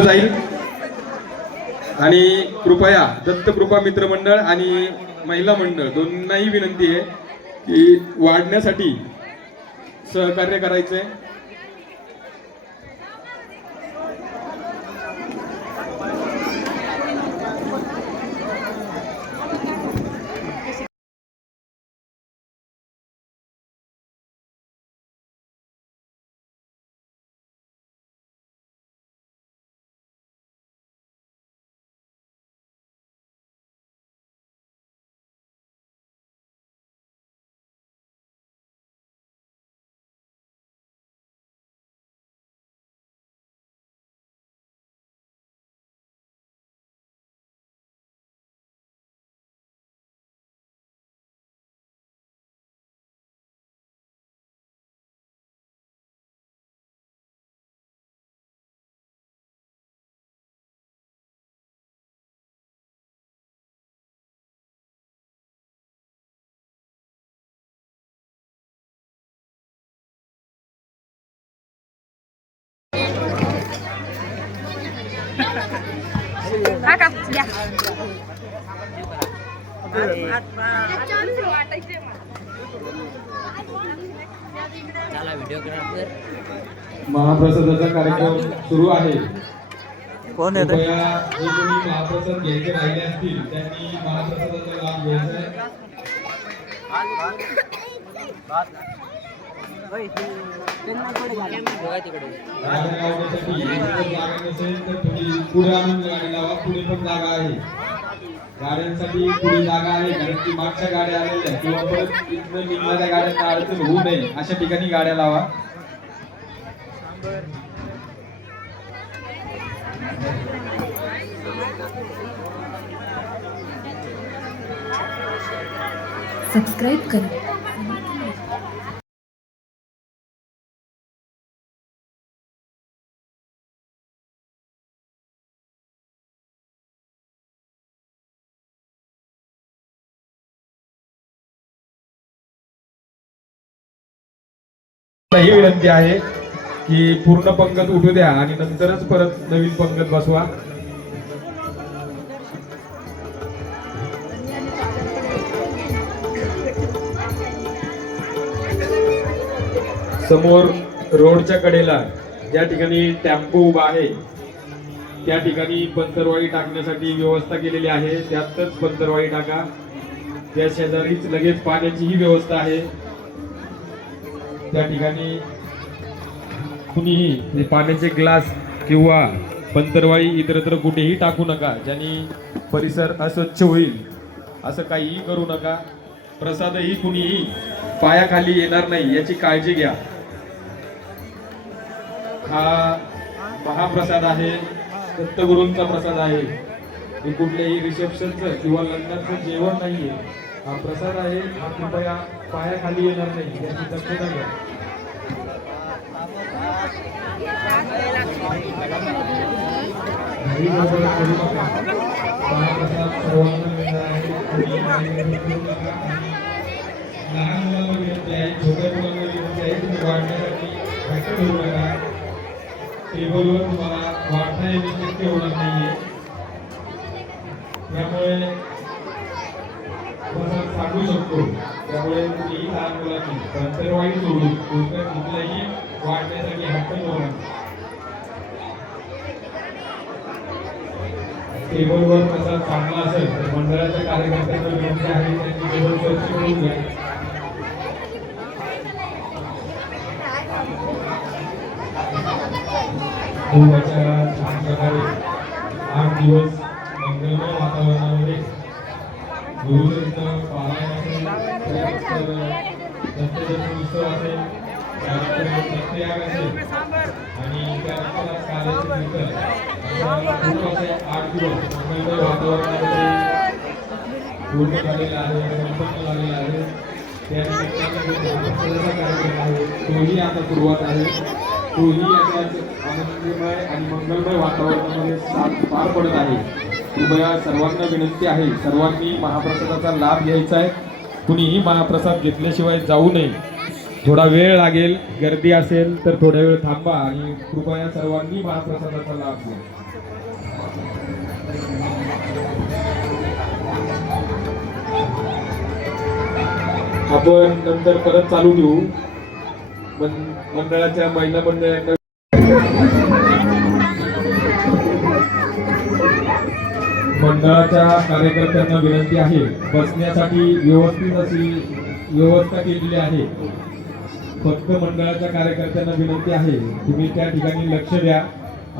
जाईल आणि कृपया दत्तकृपा मित्र मंडळ आणि महिला मंडळ दोन्हाही विनंती आहे की वाढण्यासाठी सहकार्य करायचंय. हा का द्या महाप्रसादाचा कार्यक्रम सुरू आहे. कोण येत महाप्रसाद घ्यायचे राहिले असतील त्यांनी महाप्रसादाचा लाभ घ्यायचा आहे. गाड्या लावण्यासाठी जर जागा नसेल तर थोडी पुढे आणून गाडी लावा पुढे पण जागा आहे गाड्यांसाठी पुढे जागा आहे कारण की मागच्या गाड्या आलेल्या आहेत. किंवा परत इथनं निघणाऱ्या गाड्यांना अडचण होऊ नये अशा ठिकाणी गाड्या लावा. सबस्क्राईब करा. ही विनंती आहे की पूर्ण पंगत उठू द्या आणि नंतरच परत नवीन पंगत बसवा. समोर रोडच्या कडेला ज्या ठिकाणी टेम्पो उभा आहे त्या ठिकाणी पंतरवाळी टाकण्यासाठी व्यवस्था केलेली आहे. त्यातच पंतरवाळी टाका. त्या शेजारीच लगेच पाण्याची ही व्यवस्था आहे. त्या ठिकाणी कुणीही हे पाण्याचे ग्लास किंवा पंतरवाळी इतरत्र कुठेही टाकू नका. ज्यांनी परिसर अस्वच्छ होईल असं काहीही करू नका. प्रसादही कुणीही पायाखाली येणार नाही याची काळजी घ्या. हा महाप्रसाद आहे दत्तगुरूंचा प्रसाद आहे. हे कुठल्याही रिसेप्शनचं किंवा लग्नाचं जेवण नाहीये. हा प्रसाद आहे हा कृपया पायाखाली येणार नाही. याची दक्षता घ्या. महाप्रसाद सर्वांना मिळणार आहे. लहान मुलांना विनंती आहे छोट्या मुलांना विनंती आहे तुम्ही वाढण्यासाठी नका. टेबलवर तुम्हाला वाढता येणे शक्य होणार त्यामुळे सांगू शकतो. त्यामुळे कुणीही लहान मुलांनी पंतरवाळी सोडून दुसऱ्या कुठल्याही वाढण्यासाठी हट्ट होणार टेबलवर प्रसाद चांगला असेल तर मंडळाच्या कार्यकर्त्यांना विनंती आहे त्यांनी टेबल स्वच्छ करून घ्या. खूप छान प्रकारे आठ दिवस मंगलमय वातावरणामध्ये गुरु पारायण असेल त्यानंतर असेल त्यानंतर असेल आणि त्यानंतर आठ दिवस वातावरणामध्ये पूर्ण झालेला आहे संपन्न झालेला आहे कार्यक्रम आहे तोही आता सुरुवात आहे तोही आता आनंदमय आणि मंगलमय वातावरणामध्ये साथ पार पडत आहे कृपया सर्वांना विनंती आहे सर्वांनी महाप्रसादाचा लाभ घ्यायचा आहे कुणीही महाप्रसाद घेतल्याशिवाय जाऊ नये. थोडा वेळ लागेल गर्दी असेल तर थोडा वेळ थांबा आणि कृपया सर्वांनी महाप्रसादाचा लाभ घ्या. आपण नंतर परत चालू देऊ. मंडळाच्या महिला मंडळांना मंडळाच्या कार्यकर्त्यांना विनंती आहे बसण्यासाठी व्यवस्थित अशी व्यवस्था केलेली आहे. फक्त मंडळाच्या कार्यकर्त्यांना विनंती आहे तुम्ही त्या ठिकाणी लक्ष द्या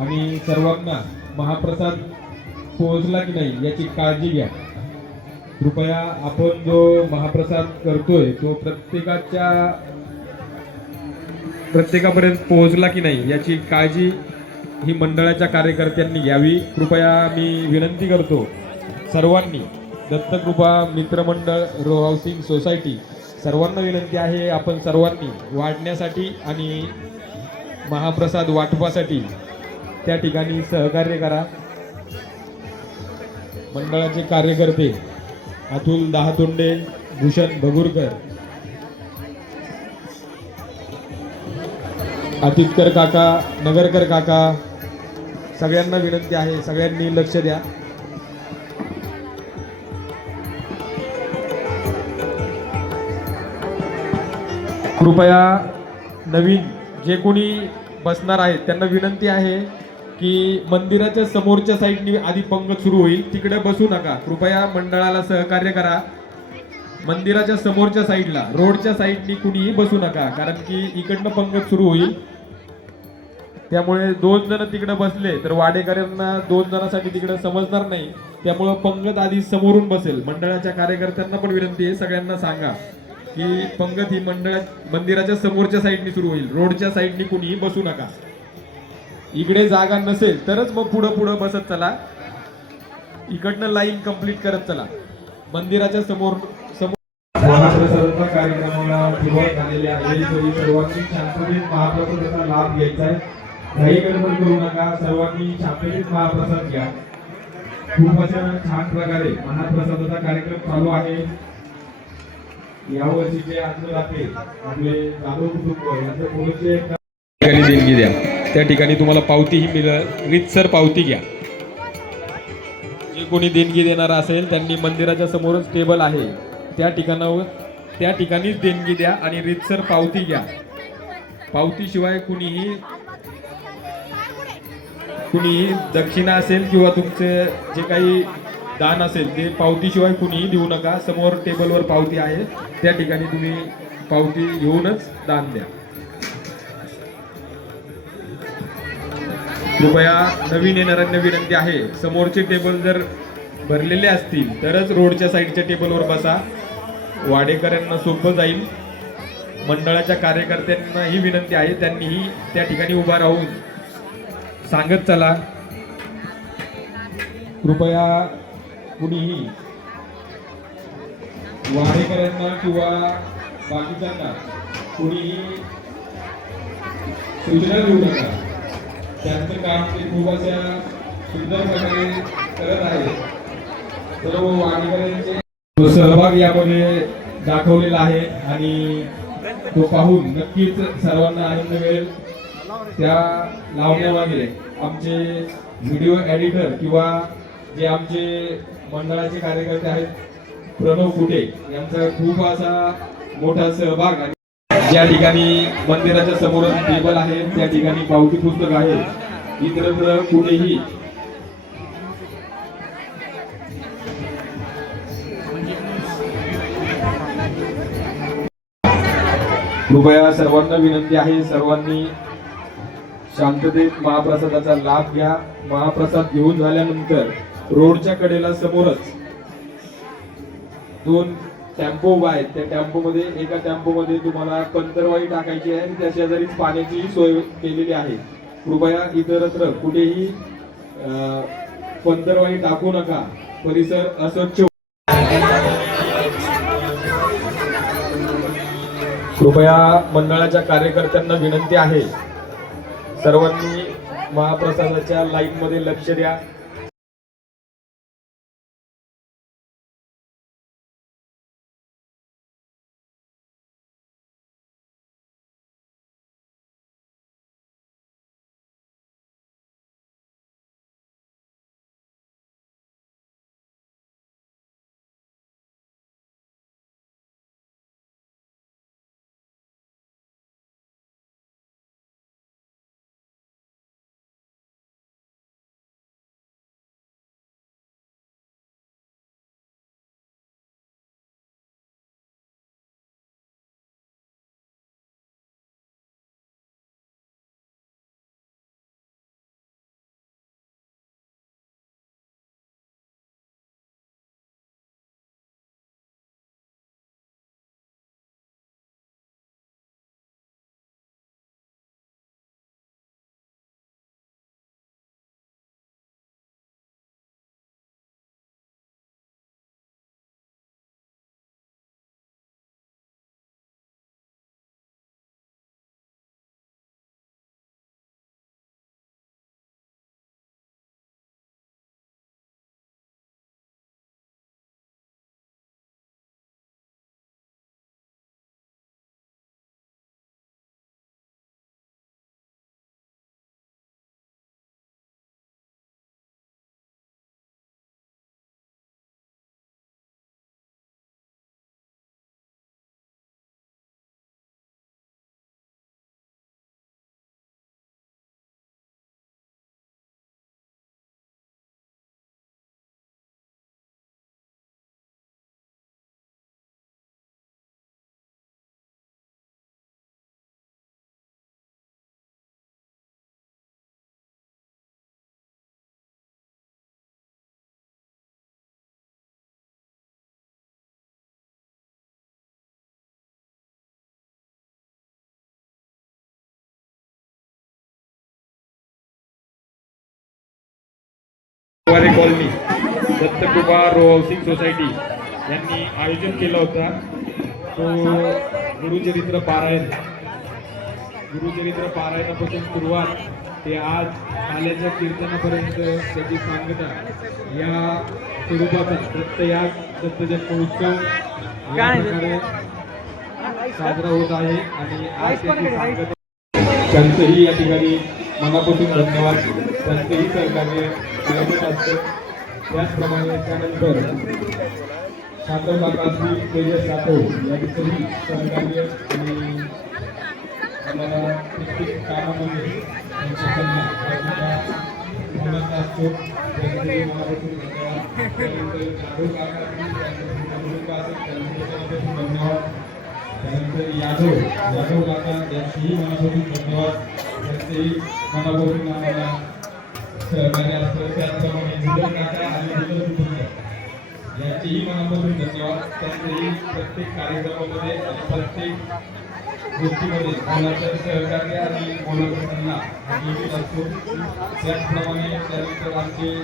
आणि सर्वांना महाप्रसाद पोहोचला की नाही याची काळजी घ्या. कृपया आपण जो महाप्रसाद करतोय तो प्रत्येकाच्या प्रत्येकापर्यंत पोहोचला की नाही याची काळजी ही मंडळाच्या कार्यकर्त्यांनी घ्यावी. कृपया मी विनंती करतो सर्वांनी दत्तकृपा मित्रमंडळ रो हाऊसिंग सोसायटी सर्वांना विनंती आहे आपण सर्वांनी वाढण्यासाठी आणि महाप्रसाद वाटपासाठी त्या ठिकाणी सहकार्य करा. मंडळाचे कार्यकर्ते अतुल दहातोंडे भूषण भगुरकर अतितकर काका नगरकर काका सगळ्यांना विनंती आहे सगळ्यांनी लक्ष द्या. कृपया नवीन जे कोणी बसणार आहेत त्यांना विनंती आहे की मंदिराच्या समोरच्या साईडनी आधी पंगत सुरू होईल. तिकडे बसू नका. कृपया मंडळाला सहकार्य करा. मंदिराच्या समोरच्या साईडला रोडच्या साईडनी कुणीही बसू नका कारण की इकडनं पंगत सुरू होईल. त्यामुळे दोन जण तिकडे बसले तर वाडेकऱ्यांना दोन जणांसाठी तिकडे समजणार नाही. त्यामुळं पंगत आधी समोरून बसेल. मंडळाच्या कार्यकर्त्यांना पण विनंती आहे सगळ्यांना सांगा की पंगत ही मंडळा मंदिराच्या समोरच्या साईडनी सुरू होईल. रोडच्या साईडनी कुणीही बसू नका. इकडे जागा नसेल तरच मग पुढं पुढं बसत चला. इकडनं लाईन कंप्लीट करत चला. मंदिराच्या समोर समोर कार्यक्रमाला सुरुवात झालेली आहे. सर्वांनी शांततेत महाप्रसादाचा लाभ घ्यायचा आहे. काही गडबड करू नका. सर्वांनी शांततेत महाप्रसाद घ्या. खूप अशा छान प्रकारे महाप्रसादाचा कार्यक्रम चालू आहे. यावर्षीचे अन्नदाते आपले जाधव कुटुंब यांचं मुलीचे ठिकाणी देणगी द्या. त्या ठिकाणी तुम्हाला पावतीही मिळेल रितसर पावती घ्या. जे कोणी देणगी देणार असेल त्यांनी मंदिराच्या समोरच टेबल आहे. त्या ठिकाणावर त्या ठिकाणीच देणगी द्या आणि रितसर पावती घ्या. पावतीशिवाय कुणीही कुणीही दक्षिणा असेल किंवा तुमचे जे काही दान असेल ते पावतीशिवाय कुणीही देऊ नका. समोर टेबलवर पावती आहे. त्या ठिकाणी तुम्ही पावती घेऊनच दान द्या. कृपया नवीन येणाऱ्यांना विनंती आहे. समोरचे टेबल जर भरलेले असतील तरच रोडच्या साईडच्या टेबलवर बसा. वाडेकरांना सोपं जाईल. मंडळाच्या कार्यकर्त्यांनाही विनंती आहे. त्यांनीही त्या ठिकाणी उभा राहून सांगत चला. कृपया कुणीही वाडेकरांना किंवा बाकीच्यांना कुणीही सूचना देऊ नका. त्यांचं काम ते खूप अशा सुंदर प्रकारे करत आहे सर्व वाडेकरांचे सहभाग यामध्ये दाखवलेला आहे आणि तो पाहून नक्कीच सर्वांना आनंद मिळेल. त्या लावण्यामागे आमचे व्हिडिओ एडिटर किंवा जे आमचे मंडळाचे कार्यकर्ते आहेत प्रणव कुटे यांचा खूप असा मोठा सहभाग आहे. ज्या ठिकाणी मंदिराच्या समोरच टेबल आहे त्या ठिकाणी पावती पुस्तक आहे इतरत्र कुठेही. कृपया सर्वांना विनंती आहे सर्वांनी शांततेत महाप्रसादाचा लाभ घ्या. महाप्रसाद घेऊन झाल्यानंतर रोडच्या कडेला समोरच दोन टेम्पो उभा आहेत. त्या टेम्पो मध्ये एका टेम्पो मध्ये तुम्हाला पंतरवाई टाकायची आहे आणि त्या शेजारीच पाण्याची सोय केलेली आहे. कृपया इतरत्र कुठेही अं, पंतरवाई टाकू नका. परिसर अस्वच्छ हो- कृपया मंडळाच्या कार्यकर्त्यांना विनंती आहे. सर्वांनी महाप्रसादाच्या लाईन मध्ये लक्ष द्या. Waghmare colony Dattakrupa row housing society यांनी आयोजन केला होता. तो गुरुचरित्र पारायण गुरुचरित्र पारायणापासून सुरुवात ते आज आल्याच्या कीर्तनापर्यंत त्याची सांगता या स्वरूपाचा दत्त या दत्तजन्म उत्सव या प्रकारे साजरा होत आहे आणि आज त्याची सांगता त्यांचंही या ठिकाणी मनापासून धन्यवाद. त्यांचेही सहकार्य कायमच असते. त्याचप्रमाणे त्यानंतर सातव काका तेजस सातव यांचंही सहकार्य आणि आम्हाला प्रत्येक कामामध्ये त्यांचा असतो त्यांचंही मनापासून धन्यवाद त्यानंतर जाधव काका असेल धन्यवाद. त्यानंतर यादव यादव काका यांचेही मनापासून धन्यवाद. त्यांचेही मनापासून आम्हाला सहकार्य असतं. त्याचप्रमाणे निधन काका आणि निधन कुटुंब यांचेही मनापासून धन्यवाद. त्यांचेही प्रत्येक कार्यक्रमामध्ये आणि प्रत्येक गोष्टीमध्ये मुलाचं सहकार्य आणि मोलाचा सल्ला नेहमीच असतो. त्याचप्रमाणे त्यानंतर आमचे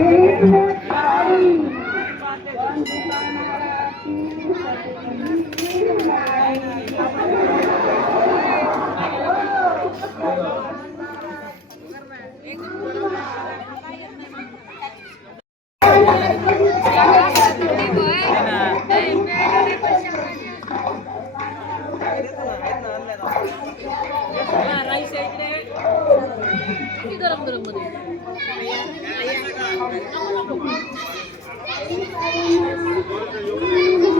इकडे अण्णाबाई पुढे तू बाग बाग बोलतो Thank you.